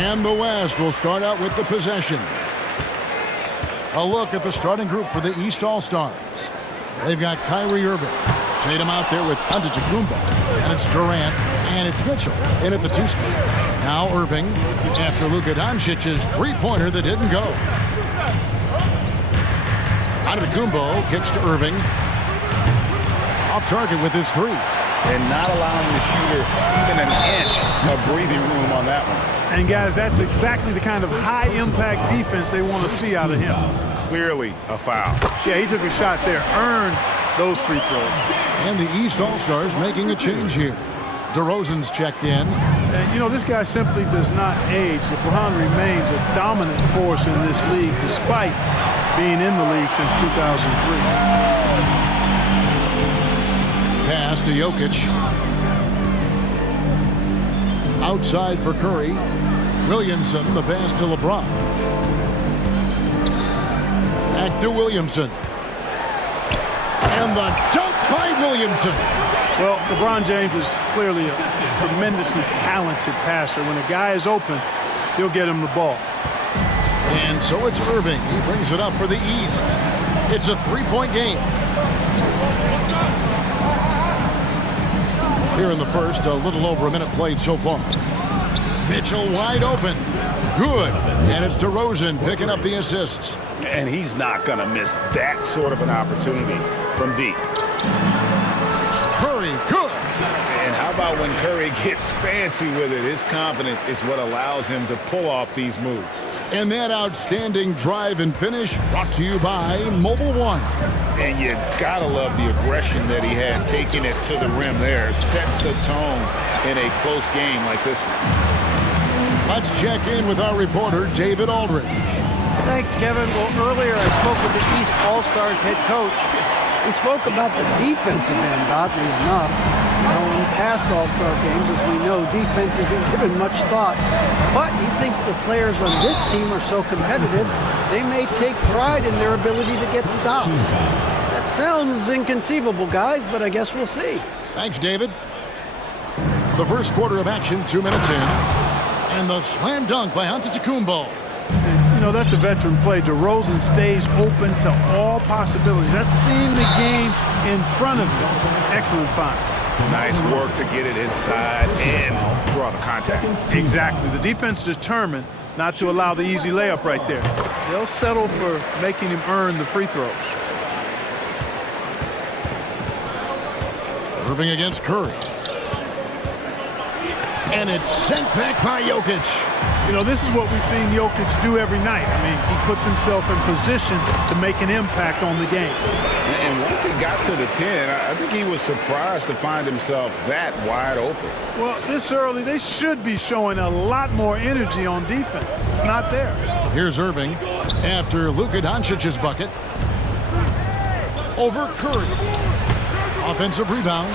And the West will start out with the possession. A look at the starting group for the East All-Stars. They've got Kyrie Irving. Tatum out there with Antetokounmpo. And it's Durant. And it's Mitchell in at the 2 spot. Now Irving after Luka Doncic's three-pointer that didn't go. Antetokounmpo kicks to Irving. Off target with his 3. And not allowing the shooter even an inch of breathing room on that one. And guys, that's exactly the kind of high-impact defense they want to see out of him. Clearly a foul. Yeah, he took a shot there, earned those free throws. And the East All-Stars making a change here. DeRozan's checked in. And, you know, this guy simply does not age. LeBron remains a dominant force in this league despite being in the league since 2003. Pass to Jokic. Outside for Curry. Williamson, the pass to LeBron. Back to Williamson. And the dunk by Williamson. Well, LeBron James is clearly a tremendously talented passer. When a guy is open, he'll get him the ball. And so it's Irving. He brings it up for the East. It's a 3-point game. Here in the first, a little over a minute played so far. Mitchell wide open. Good. And it's DeRozan picking up the assists. And he's not going to miss that sort of an opportunity from deep. Curry, good. And how about when Curry gets fancy with it? His confidence is what allows him to pull off these moves. And that outstanding drive and finish brought to you by Mobile One. And you gotta love the aggression that he had taking it to the rim there. Sets the tone in a close game like this one. Let's check in with our reporter, David Aldridge. Thanks, Kevin. Well, earlier I spoke with the East All-Stars head coach. We spoke about the defensive end, oddly enough. In past All-Star games, as we know, defense isn't given much thought. But he thinks the players on this team are so competitive, they may take pride in their ability to get stops. That sounds inconceivable, guys, but I guess we'll see. Thanks, David. The first quarter of action, 2 minutes in. And the slam dunk by Antetokounmpo. You know, that's a veteran play. DeRozan stays open to all possibilities. That's seeing the game in front of him. Excellent find. Nice work to get it inside and draw the contact. Exactly. The defense determined not to allow the easy layup right there. They'll settle for making him earn the free throws. Irving against Curry. And it's sent back by Jokic. You know, this is what we've seen Jokic do every night. I mean, he puts himself in position to make an impact on the game. And once he got to the 10, I think he was surprised to find himself that wide open. Well, this early, they should be showing a lot more energy on defense. It's not there. Here's Irving after Luka Doncic's bucket. Over Curry. Offensive rebound.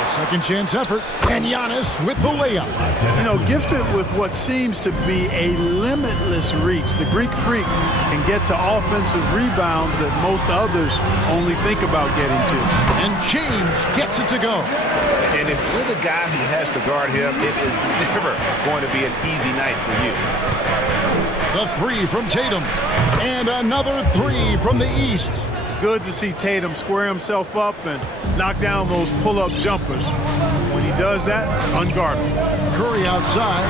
A second chance effort. And Giannis with the layup. You know, gifted with what seems to be a limitless reach. The Greek Freak can get to offensive rebounds that most others only think about getting to. And James gets it to go. And if you're the guy who has to guard him, it is never going to be an easy night for you. The 3 from Tatum. And another 3 from the East. Good to see Tatum square himself up and knock down those pull-up jumpers. When he does that, unguardable. Curry outside.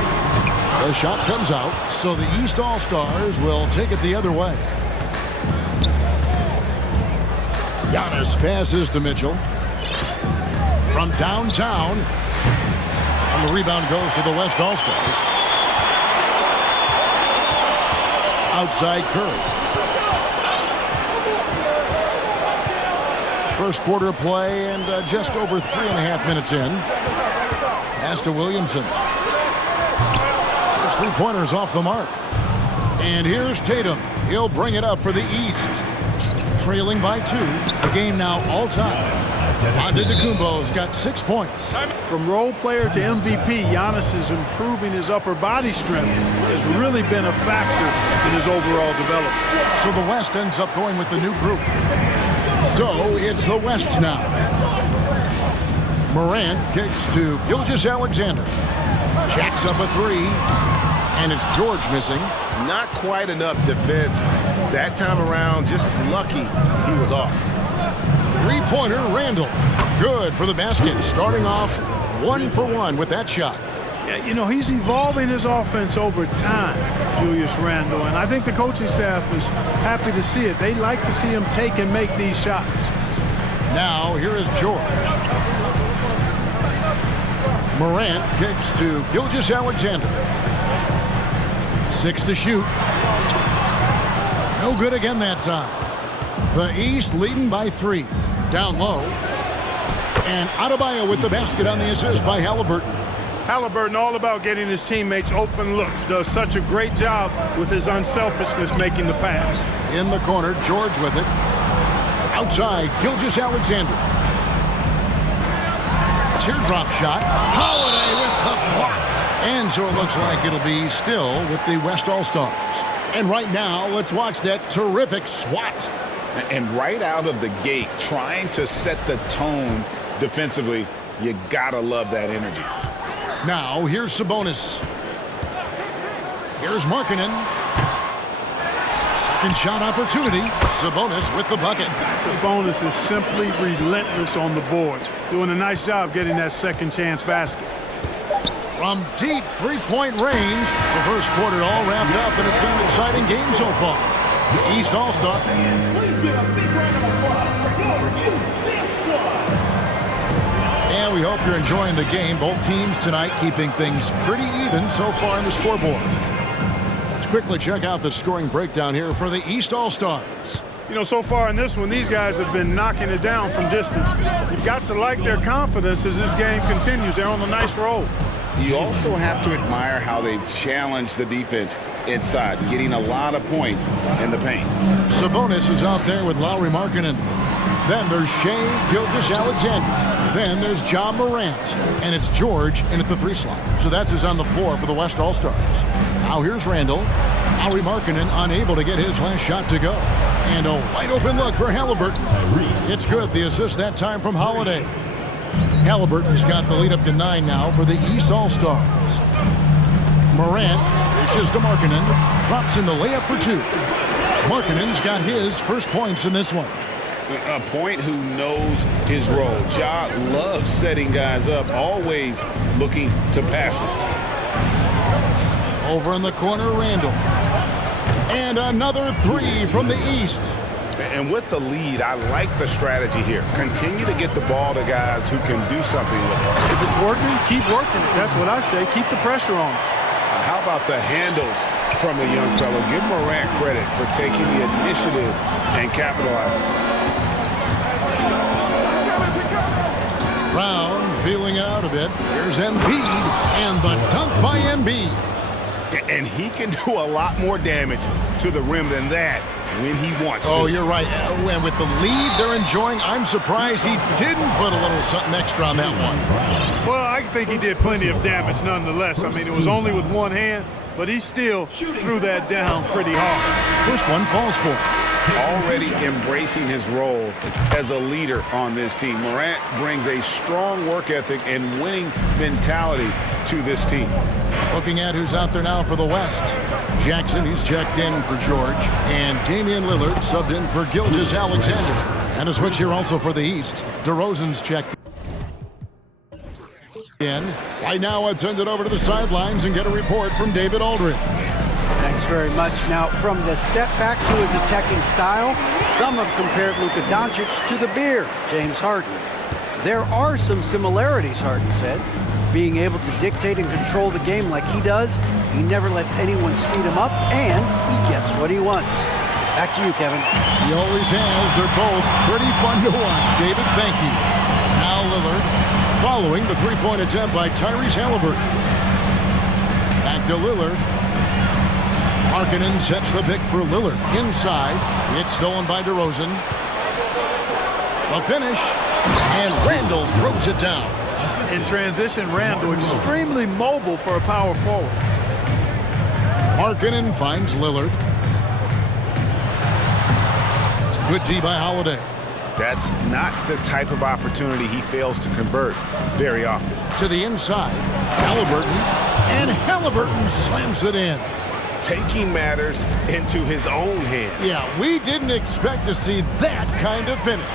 The shot comes out, so the East All-Stars will take it the other way. Giannis passes to Mitchell. From downtown. And the rebound goes to the West All-Stars. Outside Curry. First quarter play and just over 3.5 minutes in. Pass to Williamson. His three-pointers off the mark. And here's Tatum. He'll bring it up for the East. Trailing by 2. The game now all time. Antetokounmpo's got 6 points. From role player to MVP, Giannis is improving his upper body strength. Has really been a factor in his overall development. So the West ends up going with the new group. So it's the West now. Morant kicks to Gilgeous-Alexander. Jacks up a 3. And it's George missing. Not quite enough defense that time around. Just lucky he was off. Three-pointer, Randall. Good for the basket. Starting off 1 for 1 with that shot. Yeah, you know, he's evolving his offense over time, Julius Randle, and I think the coaching staff is happy to see it. They like to see him take and make these shots. Now, here is George. Morant kicks to Gilgeous-Alexander. 6 to shoot. No good again that time. The East leading by 3. Down low. And Adebayo with the basket on the assist by Halliburton. Halliburton all about getting his teammates open looks. Does such a great job with his unselfishness making the pass. In the corner, George with it. Outside, Gilgeous-Alexander. Teardrop shot. Holiday with the block. And so it looks like it'll be still with the West All-Stars. And right now, let's watch that terrific swat. And right out of the gate, trying to set the tone defensively, you gotta love that energy. Now, here's Sabonis. Here's Markkanen. Second shot opportunity. Sabonis with the bucket. Sabonis is simply relentless on the boards. Doing a nice job getting that second chance basket. From deep three-point range, the first quarter all wrapped up, and it's been an exciting game so far. The East All-Star. And we hope you're enjoying the game. Both teams tonight keeping things pretty even so far in the scoreboard. Let's quickly check out the scoring breakdown here for the East All-Stars. You know, so far in this one, these guys have been knocking it down from distance. You've got to like their confidence as this game continues. They're on a nice roll. You also have to admire how they've challenged the defense inside, getting a lot of points in the paint. Sabonis is out there with Lauri Markkanen. Then there's Shai Gilgeous-Alexander. Then there's John Morant. And it's George in at the 3 slot. So that's his on the floor for the West All-Stars. Now here's Randall. Lauri Markkanen unable to get his last shot to go. And a wide open look for Halliburton. It's good. The assist that time from Holiday. Halliburton's got the lead up to 9 now for the East All-Stars. Morant dishes to Markkanen. Drops in the layup for 2. Markkanen's got his first points in this one. A point who knows his role. Ja loves setting guys up, always looking to pass it. Over in the corner, Randall. And another 3 from the East. And with the lead, I like the strategy here. Continue to get the ball to guys who can do something with it. If it's working, keep working it. That's what I say. Keep the pressure on. How about the handles from the young fellow? Give Morant credit for taking the initiative and capitalizing. Brown feeling out a bit. Here's Embiid, and the dunk by Embiid. And he can do a lot more damage to the rim than that when he wants to. Oh, you're right. And with the lead they're enjoying, I'm surprised he didn't put a little something extra on that one. Well, I think he did plenty of damage nonetheless. I mean, it was only with one hand, but he still threw that down pretty hard. First one falls for him. Already embracing his role as a leader on this team. Morant brings a strong work ethic and winning mentality to this team. Looking at who's out there now for the West. Jackson, he's checked in for George. And Damian Lillard subbed in for Gilgeous-Alexander. And a switch here also for the East. DeRozan's checked in. Right now, let's send it over to the sidelines and get a report from David Aldridge. Thanks very much. Now, from the step back to his attacking style, some have compared Luka Doncic to the bear, James Harden. There are some similarities, Harden said. Being able to dictate and control the game like he does, he never lets anyone speed him up, and he gets what he wants. Back to you, Kevin. He always has. They're both pretty fun to watch. David, thank you. Now Lillard, following the three-point attempt by Tyrese Halliburton. Back to Lillard. Markkanen sets the pick for Lillard. Inside. It's stolen by DeRozan. The finish. And Randall throws it down. In transition, Randall extremely mobile for a power forward. Markkanen finds Lillard. Good D by Holiday. That's not the type of opportunity he fails to convert very often. To the inside, Halliburton, and Halliburton slams it in. Taking matters into his own hands. Yeah, we didn't expect to see that kind of finish.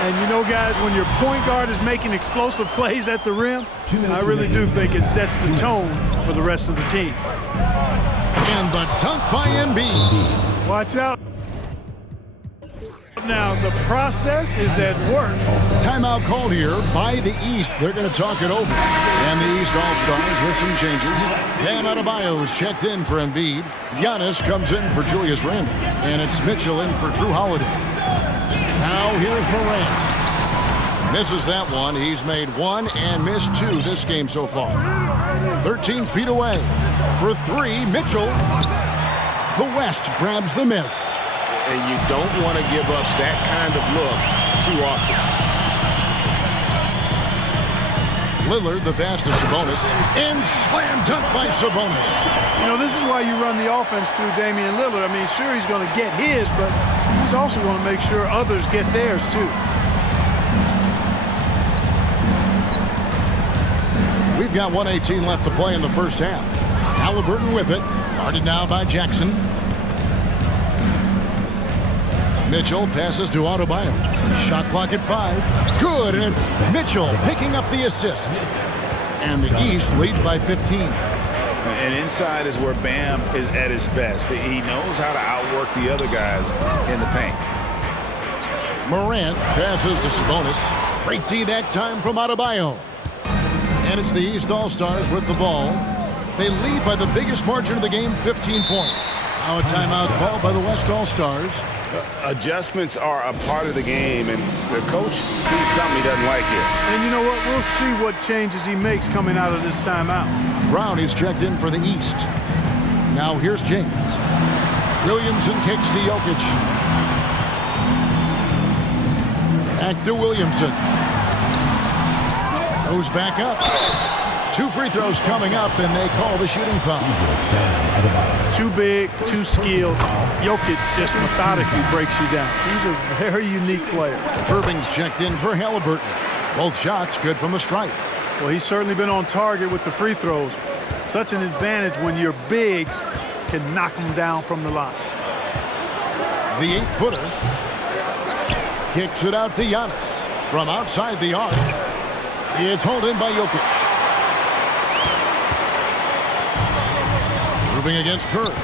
And you know, guys, when your point guard is making explosive plays at the rim, I really do think it sets the tone for the rest of the team. And the dunk by Embiid. Watch out. Now, the process is at work. Timeout called here by the East. They're going to talk it over. And the East All-Stars with some changes. Bam Adebayo's checked in for Embiid. Giannis comes in for Julius Randle. And it's Mitchell in for Drew Holiday. Now here's Morant. Misses that one. He's made one and missed two this game so far. 13 feet away. For three, Mitchell. The West grabs the miss. And you don't want to give up that kind of look too often. Lillard, the pass to Sabonis, and slam dunk by Sabonis. You know, this is why you run the offense through Damian Lillard. I mean, sure, he's going to get his, but he's also going to make sure others get theirs, too. We've got 1:18 left to play in the first half. Halliburton with it, guarded now by Jackson. Mitchell passes to Adebayo. Shot clock at 5. Good, and it's Mitchell picking up the assist. And the East leads by 15. And inside is where Bam is at his best. He knows how to outwork the other guys in the paint. Morant passes to Sabonis. Great D that time from Adebayo. And it's the East All-Stars with the ball. They lead by the biggest margin of the game, 15 points. Now a timeout called by the West All-Stars. Adjustments are a part of the game, and the coach sees something he doesn't like here. And you know what? We'll see what changes he makes coming out of this timeout. Brown is checked in for the East. Now here's James. Williamson kicks to Jokic. Back to Williamson. Goes back up. 2 free throws coming up, and they call the shooting foul. Too big, too skilled. Jokic just methodically breaks you down. He's a very unique player. Irving's checked in for Halliburton. Both shots good from the stripe. Well, he's certainly been on target with the free throws. Such an advantage when your bigs can knock them down from the line. The 8-footer kicks it out to Giannis. From outside the arc, it's hauled in by Jokic. Moving against Curry.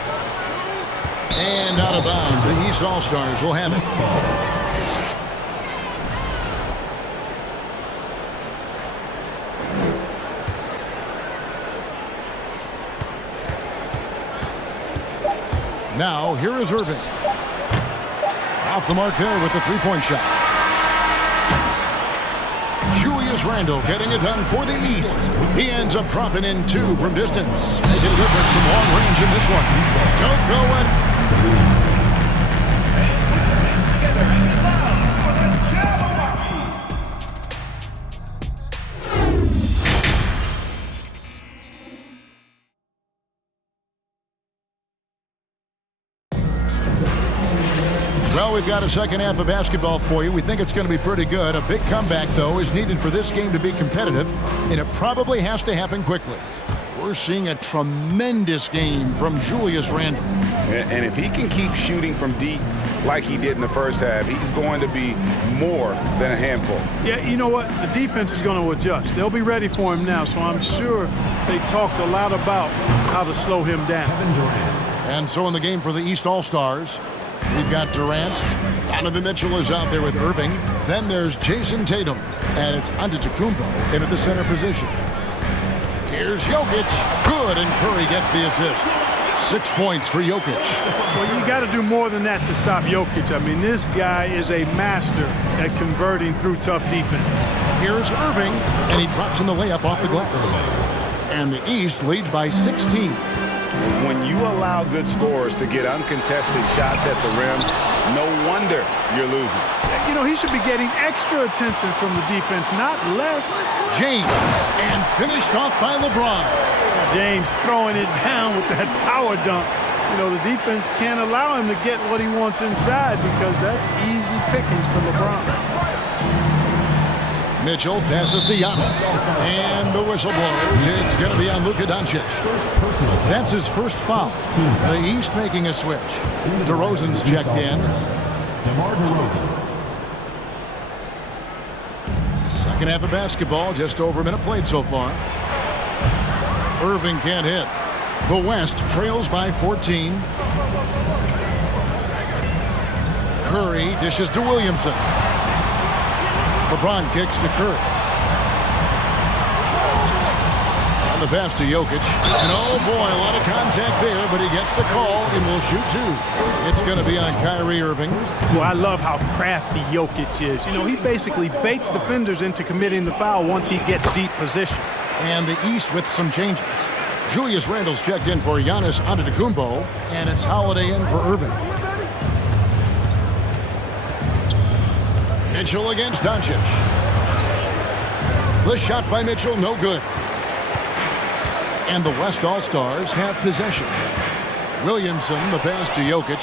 And out of bounds. The East All-Stars will have it. Now, here is Irving. Off the mark there with the three-point shot. Julius Randle getting it done for the East. He ends up dropping in 2 from distance. Making a difference from long range in this one. Don't go in. Well, we've got a second half of basketball for you. We think it's going to be pretty good. A big comeback, though, is needed for this game to be competitive, and it probably has to happen quickly. We're seeing a tremendous game from Julius Randle. And if he can keep shooting from deep like he did in the first half, he's going to be more than a handful. Yeah, you know what? The defense is going to adjust. They'll be ready for him now, so I'm sure they talked a lot about how to slow him down. And so in the game for the East All-Stars, we've got Durant. Donovan Mitchell is out there with Irving. Then there's Jason Tatum. And it's Antetokounmpo in at the center position. Here's Jokic. Good, and Curry gets the assist. 6 points for Jokic. Well, you got to do more than that to stop Jokic. I mean, this guy is a master at converting through tough defense. Here's Irving, and he drops in the layup off the glass. And the East leads by 16. When you allow good scorers to get uncontested shots at the rim, no wonder you're losing. You know, he should be getting extra attention from the defense, not less. James, and finished off by LeBron. James throwing it down with that power dunk. You know, the defense can't allow him to get what he wants inside because that's easy pickings for LeBron. Mitchell passes to Giannis. And the whistle blows. It's going to be on Luka Doncic. That's his first foul. The East making a switch. DeRozan's checked in. DeMar DeRozan. Second half of basketball, just over a minute played so far. Irving can't hit. The West trails by 14. Curry dishes to Williamson. LeBron kicks to Curry. And the pass to Jokic. And oh boy, a lot of contact there, but he gets the call and will shoot two. It's going to be on Kyrie Irving. Well, I love how crafty Jokic is. You know, he basically baits defenders into committing the foul once he gets deep position. And the East with some changes. Julius Randle's checked in for Giannis Antetokounmpo, and it's Holiday in for Irving. Mitchell against Doncic. The shot by Mitchell, no good. And the West All-Stars have possession. Williamson, the pass to Jokic.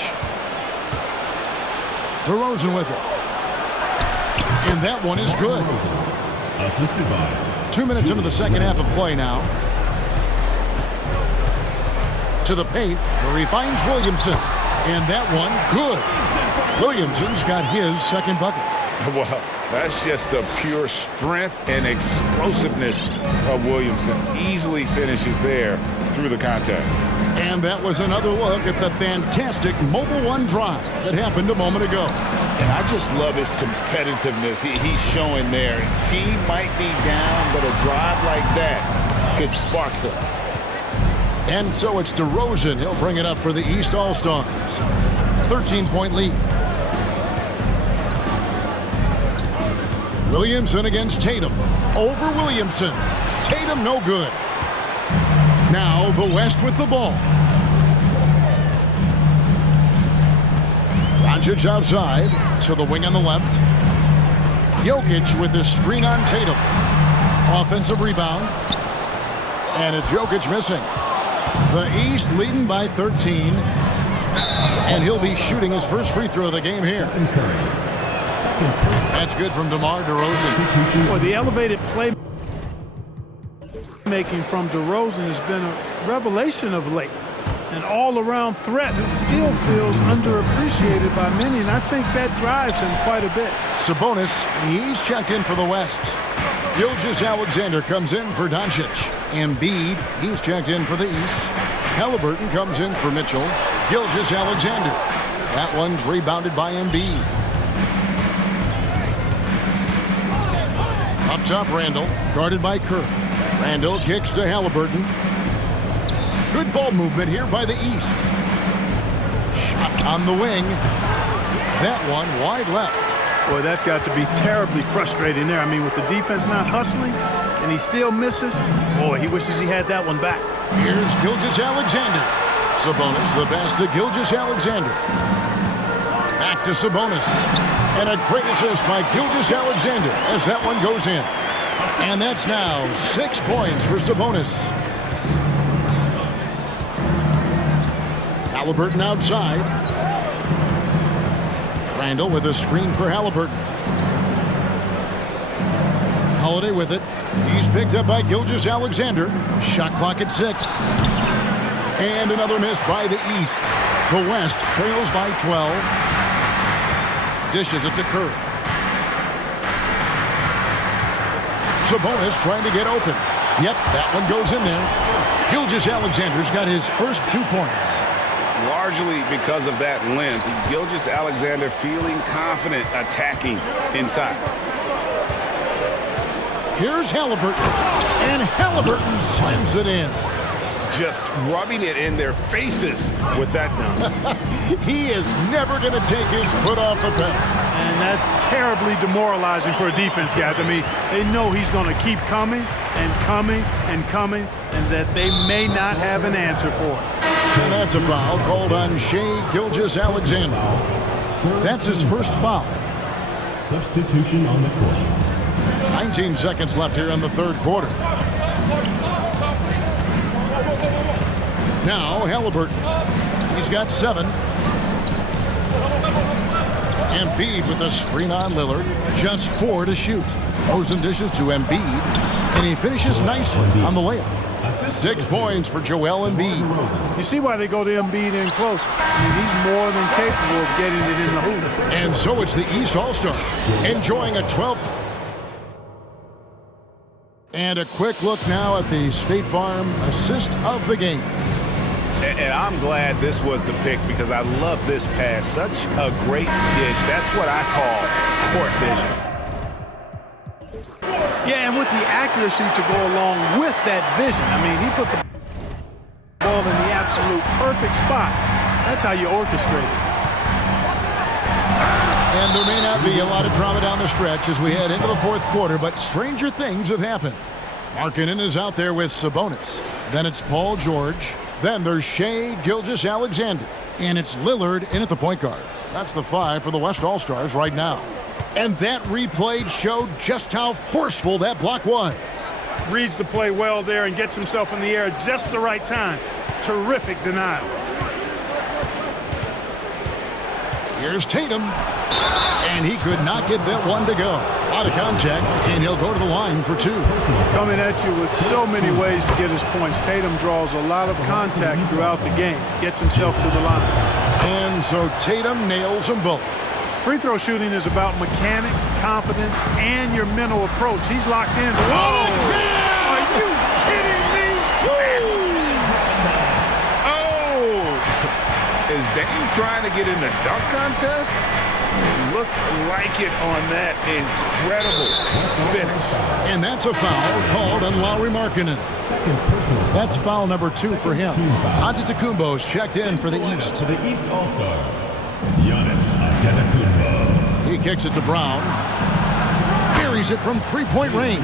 DeRozan with it. And that one is good. Assisted by 2 minutes into the second half of play now. To the paint, where he finds Williamson. And that one, good. Williamson's got his second bucket. Well, that's just the pure strength and explosiveness of Williamson. Easily finishes there through the contact. And that was another look at the fantastic Mobile One drive that happened a moment ago. And I just love his competitiveness he's showing there. Team might be down, but a drive like that could spark them. And so it's DeRozan. He'll bring it up for the East All-Stars. 13-point lead. Williamson against Tatum. Over Williamson. Tatum no good. Now the West with the ball. Doncic outside to the wing on the left. Jokic with the screen on Tatum. Offensive rebound. And it's Jokic missing. The East leading by 13. And he'll be shooting his first free throw of the game here. That's good from DeMar DeRozan. Well, the elevated play making from DeRozan has been a revelation of late. An all-around threat who still feels underappreciated by many, and I think that drives him quite a bit. Sabonis, he's checked in for the West. Gilgeous-Alexander comes in for Doncic. Embiid, he's checked in for the East. Halliburton comes in for Mitchell. Gilgeous-Alexander. That one's rebounded by Embiid. Up top, Randle, guarded by Kerr. Randle kicks to Halliburton. Good ball movement here by the East. Shot on the wing. That one wide left. Boy, that's got to be terribly frustrating there. I mean, with the defense not hustling, and he still misses. Boy, he wishes he had that one back. Here's Gilgeous-Alexander. Sabonis, the pass to Gilgeous-Alexander. Back to Sabonis. And a great assist by Gilgeous-Alexander as that one goes in. And that's now 6 points for Sabonis. Halliburton outside. Randle with a screen for Halliburton. Holiday with it. He's picked up by Gilgeous-Alexander. Shot clock at 6. And another miss by the East. The West trails by 12. Dishes it to Curry. Sabonis trying to get open. Yep, that one goes in there. Gilgeous-Alexander's got his first 2 points. Largely because of that length, Gilgeous-Alexander feeling confident attacking inside. Here's Halliburton. And Halliburton slams it in. Just rubbing it in their faces with that dunk. He is never going to take his foot off the pedal. And that's terribly demoralizing for a defense, guys. I mean, they know he's going to keep coming and coming and coming, and that they may not have an answer for it. And that's a foul called on Shai Gilgeous-Alexander. That's his first foul. Substitution on the court. 19 seconds left here in the third quarter. Now Halliburton. He's got 7. Embiid with a screen on Lillard. Just 4 to shoot. Throws and dishes to Embiid. And he finishes nicely on the layup. 6 points for Joel Embiid. You see why they go to Embiid in close. I mean, he's more than capable of getting it in the hoop. And so it's the East All-Stars enjoying a 12th. And a quick look now at the State Farm assist of the game. And I'm glad this was the pick because I love this pass. Such a great dish. That's what I call court vision. Yeah, and with the accuracy to go along with that vision. I mean, he put the ball in the absolute perfect spot. That's how you orchestrate it. And there may not be a lot of drama down the stretch as we head into the 4th quarter, but stranger things have happened. Markkanen is out there with Sabonis. Then it's Paul George. Then there's Shai Gilgeous-Alexander. And it's Lillard in at the point guard. That's the 5 for the West All-Stars right now. And that replay showed just how forceful that block was. Reads the play well there and gets himself in the air at just the right time. Terrific denial. Here's Tatum. And he could not get that one to go. Out of contact, and he'll go to the line for 2. Coming at you with so many ways to get his points. Tatum draws a lot of contact throughout the game. Gets himself to the line. And so Tatum nails them both. Free throw shooting is about mechanics, confidence, and your mental approach. He's locked in. Whoa! Are you kidding me? Oh! Is Dame trying to get in the dunk contest? Looked like it on that incredible finish. And that's a foul called on Lauri Markkanen. That's foul number 2 for him. Antetokounmpo's checked in for the East. To the East All-Stars, Giannis Antetokounmpo. He kicks it to Brown. Buries it from 3-point range.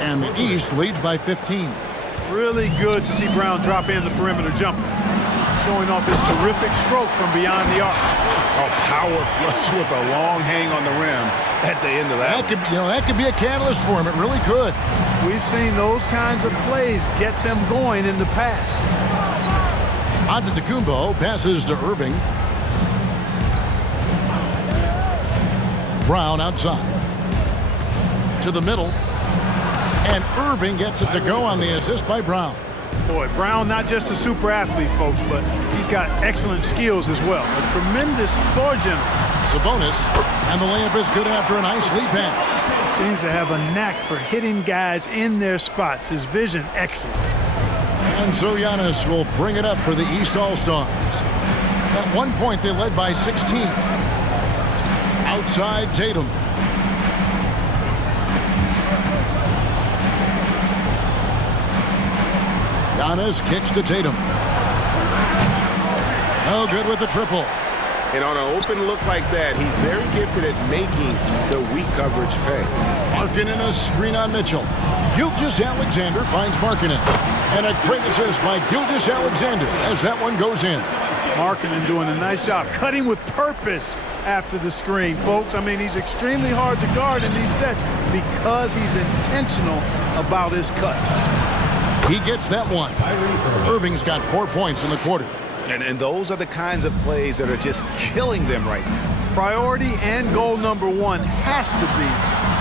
And the East leads by 15. Really good to see Brown drop in the perimeter jumper. Showing off his terrific stroke from beyond the arc. A power flush with a long hang on the rim at the end of that. That could be a catalyst for him. It really could. We've seen those kinds of plays get them going in the past. Antetokounmpo passes to Irving. Brown outside. To the middle. And Irving gets it to go on the assist by Brown. Boy, Brown not just a super athlete, folks, but he's got excellent skills as well. A tremendous floor general. Sabonis, and the layup is good after a nice lead pass. Seems to have a knack for hitting guys in their spots. His vision, excellent. And so Giannis will bring it up for the East All-Stars. At one point, they led by 16. Outside Tatum. Giannis kicks to Tatum. No good with the triple. And on an open look like that, he's very gifted at making the weak coverage pay. Markkanen a screen on Mitchell. Gilgeous-Alexander finds Markkanen. And a great assist by Gilgeous-Alexander as that one goes in. Markkanen doing a nice job, cutting with purpose after the screen, folks. I mean, he's extremely hard to guard in these sets because he's intentional about his cuts. He gets that one. Irving's got 4 points in the quarter. And those are the kinds of plays that are just killing them right now. Priority and goal number 1 has to be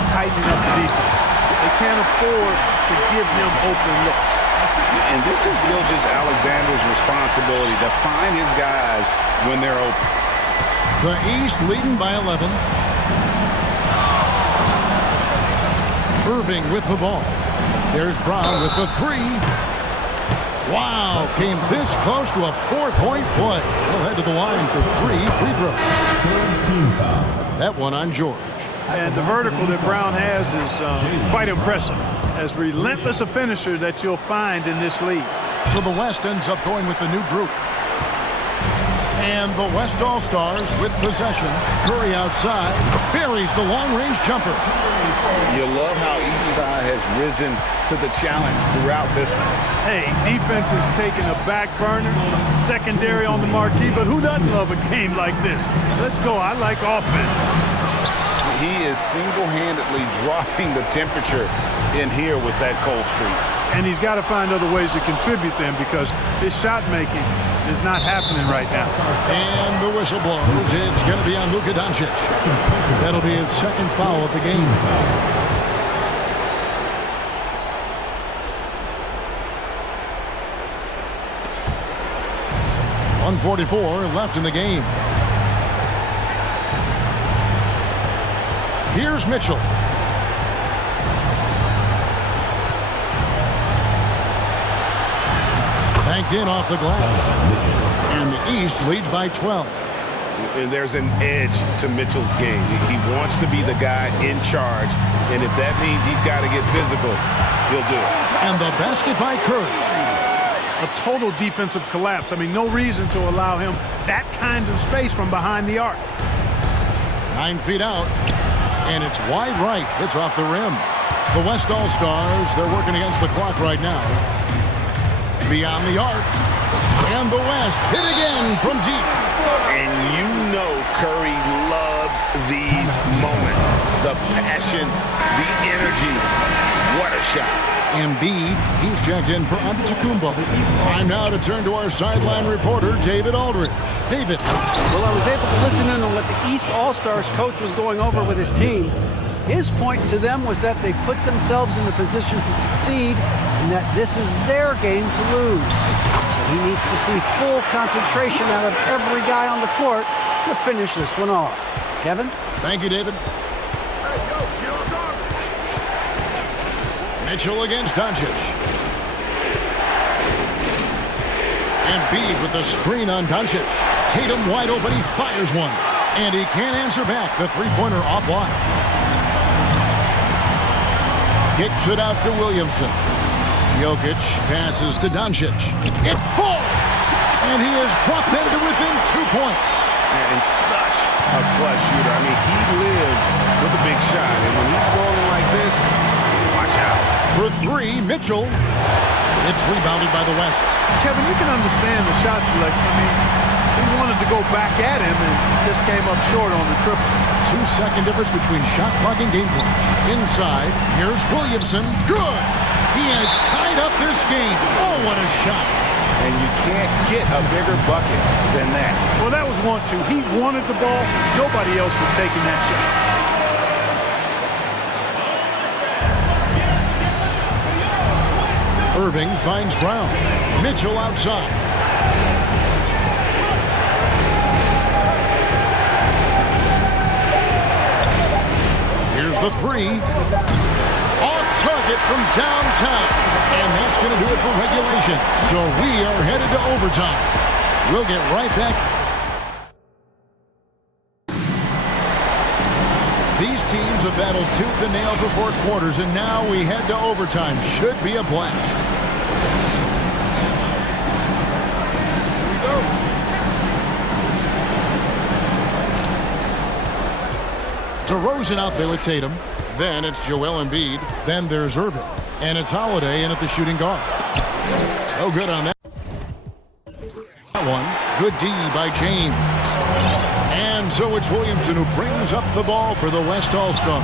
tightening up the defense. They can't afford to give him open looks. And this is Gilgeous-Alexander's responsibility to find his guys when they're open. The East leading by 11. Irving with the ball. There's Brown with the 3. Wow, came this close to a 4-point play. He'll head to the line for 3 free throws. That one on George. And the vertical that Brown has is quite impressive. As relentless a finisher that you'll find in this league. So the West ends up going with the new group. And the West All-Stars with possession. Curry outside, buries the long-range jumper. You love how each side has risen to the challenge throughout this one. Hey, defense is taking a back burner, secondary on the marquee, but who doesn't love a game like this? Let's go. I like offense. He is single-handedly dropping the temperature in here with that cold streak. And he's got to find other ways to contribute them because his shot making is not happening right now. And the whistle blows. It's going to be on Luka Doncic. That'll be his second foul of the game. .144 left in the game. Here's Mitchell. Banked in off the glass. And the East leads by 12. And there's an edge to Mitchell's game. He wants to be the guy in charge, and if that means he's got to get physical, he'll do it. And the basket by Curry. A total defensive collapse. I mean, no reason to allow him that kind of space from behind the arc. 9 feet out, and it's wide right. It's off the rim. The West All-Stars, they're working against the clock right now. Beyond the arc, and the West hit again from deep. And you know Curry loves these moments. The passion, the energy. What a shot. Embiid, he's checked in for Antetokounmpo. Time now to turn to our sideline reporter, David Aldridge. David. Well, I was able to listen in on what the East All-Stars coach was going over with his team. His point to them was that they put themselves in a position to succeed and that this is their game to lose. So he needs to see full concentration out of every guy on the court to finish this one off. Kevin? Thank you, David. Mitchell against Doncic. Embiid with the screen on Doncic. Tatum wide open, he fires one. And he can't answer back. The three-pointer offline. Kicks it out to Williamson. Jokic passes to Doncic. It falls! And he has brought them to within 2 points. And such a clutch shooter. I mean, he lives with a big shot. And when he's rolling like this, watch out. For three, Mitchell. It's rebounded by the West. Kevin, you can understand the shot selection. I mean, he wanted to go back at him and just came up short on the triple. 2-second difference between shot clock and game clock. Inside, here's Williamson. Good! He has tied up this game. Oh, what a shot. And you can't get a bigger bucket than that. Well, that was 1-2. He wanted the ball. Nobody else was taking that shot. Irving finds Brown. Mitchell outside. Here's the three. Off target from downtown. And that's going to do it for regulation. So we are headed to overtime. We'll get right back. These teams have battled tooth and nail for 4 quarters, and now we head to overtime. Should be a blast. DeRozan out there with Tatum. Then it's Joel Embiid. Then there's Irving. And it's Holiday in at the shooting guard. No good on that one. Good D by James. And so it's Williamson who brings up the ball for the West All-Stars.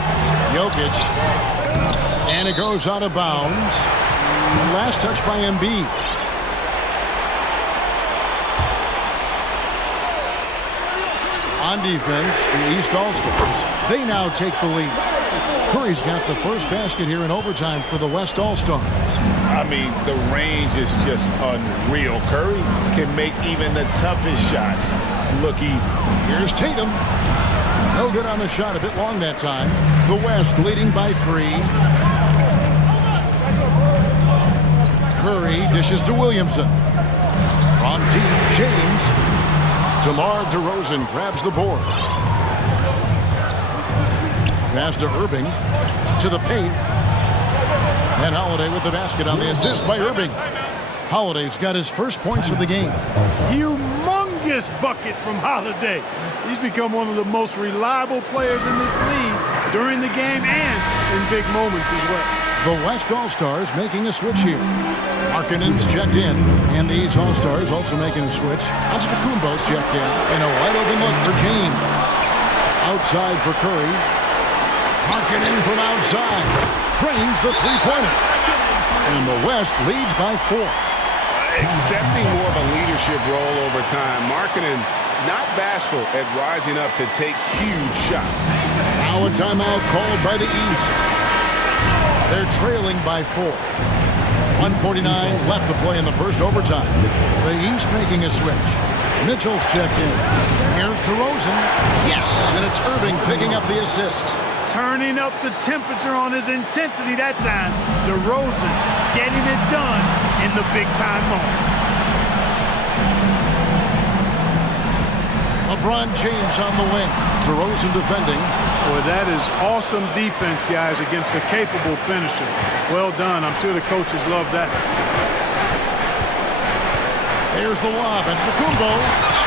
Jokic. And it goes out of bounds. Last touch by Embiid. On defense, the East All-Stars, they now take the lead. Curry's got the first basket here in overtime for the West All-Stars. I mean, the range is just unreal. Curry can make even the toughest shots look easy. Here's Tatum. No good on the shot, a bit long that time. The West leading by 3. Curry dishes to Williamson. From deep, James. DeMar DeRozan grabs the board. Pass to Irving. To the paint. And Holiday with the basket on the assist by Irving. Holiday's got his first points of the game. Humongous bucket from Holiday. He's become one of the most reliable players in this league during the game and in big moments as well. The West All-Stars making a switch here. Markkanen's checked in, and the East All-Stars also making a switch. Antetokounmpo's checked in, and a wide-open look for James. Outside for Curry. Markkanen from outside. Drains the three-pointer. And the West leads by 4. accepting more of a leadership role over time. Markkanen not bashful at rising up to take huge shots. Now a timeout called by the East. They're trailing by 4. 1:49 left to play in the first overtime. The East making a switch. Mitchell's checked in. Here's DeRozan. Yes, and it's Irving picking up the assist. Turning up the temperature on his intensity that time. DeRozan getting it done in the big-time moments. LeBron James on the wing. DeRozan defending. Boy, that is awesome defense, guys, against a capable finisher. Well done. I'm sure the coaches love that. There's the lob, and Kumbo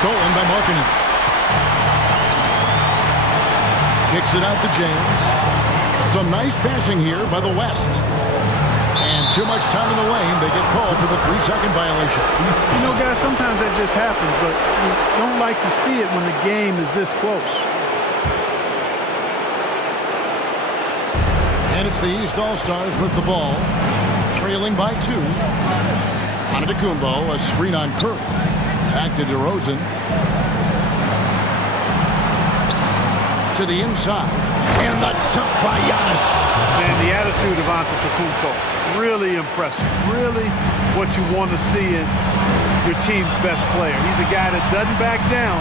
stolen by Markkanen. Kicks it out to James. Some nice passing here by the West. And too much time in the lane. They get called for the 3-second violation. You know, guys, sometimes that just happens, but you don't like to see it when the game is this close. And it's the East All-Stars with the ball, trailing by 2. Antetokounmpo, a screen on Curry. Back to DeRozan. To the inside. And the dunk by Giannis. Man, the attitude of Antetokounmpo, really impressive. Really what you want to see in your team's best player. He's a guy that doesn't back down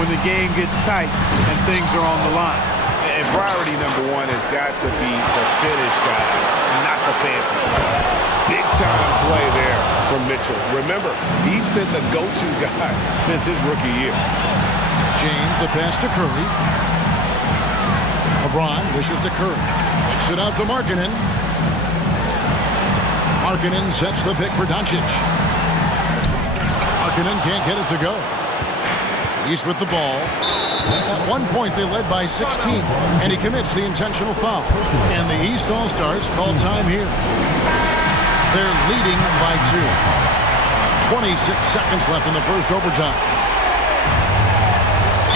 when the game gets tight and things are on the line. And priority number 1 has got to be the finish, guys, not the fancy stuff. Big-time play there from Mitchell. Remember, he's been the go-to guy since his rookie year. James, the pass to Curry. LeBron wishes to Curry. Kicks it out to Markkanen. Markkanen sets the pick for Doncic. Markkanen can't get it to go. East with the ball. At one point, they led by 16, and he commits the intentional foul. And the East All-Stars call time here. They're leading by 2. 26 seconds left in the first overtime.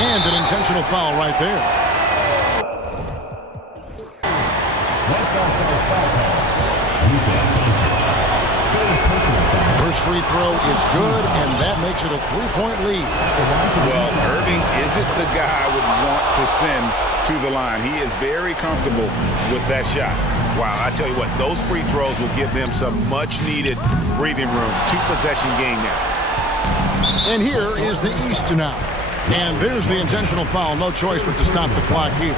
And an intentional foul right there. First free throw is good, and that makes it a 3-point lead. Well, Irving isn't the guy I would want to send to the line. He is very comfortable with that shot. Wow, I tell you what, those free throws will give them some much-needed breathing room. 2-possession game now. And here is the East now. And there's the intentional foul. No choice but to stop the clock here.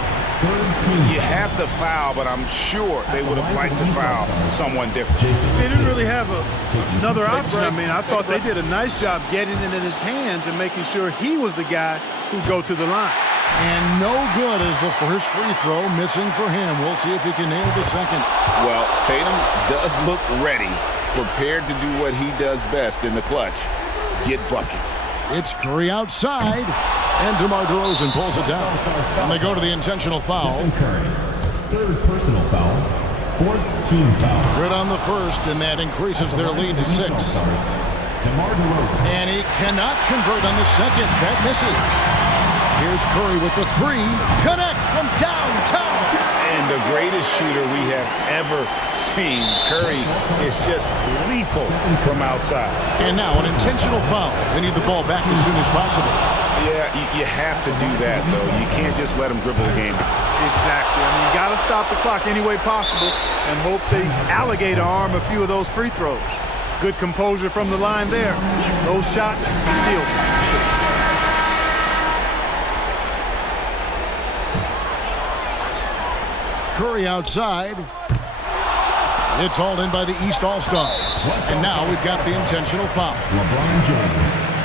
You have to foul, but I'm sure they would have liked to foul someone different. They didn't really have another option. I mean, I thought they did a nice job getting it in his hands and making sure he was the guy who'd go to the line. And no good as the first free throw missing for him. We'll see if he can nail the second. Well, Tatum does look ready, prepared to do what he does best in the clutch, get buckets. It's Curry outside, and DeMar DeRozan pulls it down. And they go to the intentional foul. Curry. Third personal foul. Fourth team foul. Good on the first, and that increases their lead to 6. DeMar DeRozan. And he cannot convert on the second. That misses. Here's Curry with the 3. Connects from downtown. And the greatest shooter we have ever seen. Curry is just lethal from outside. And now an intentional foul. They need the ball back as soon as possible. Yeah, you have to do that, though. You can't just let them dribble the game. Exactly. I mean, you got to stop the clock any way possible and hope they alligator arm a few of those free throws. Good composure from the line there. Those shots sealed. Curry outside. It's hauled in by the East All-Stars. And now we've got the intentional foul. LeBron James.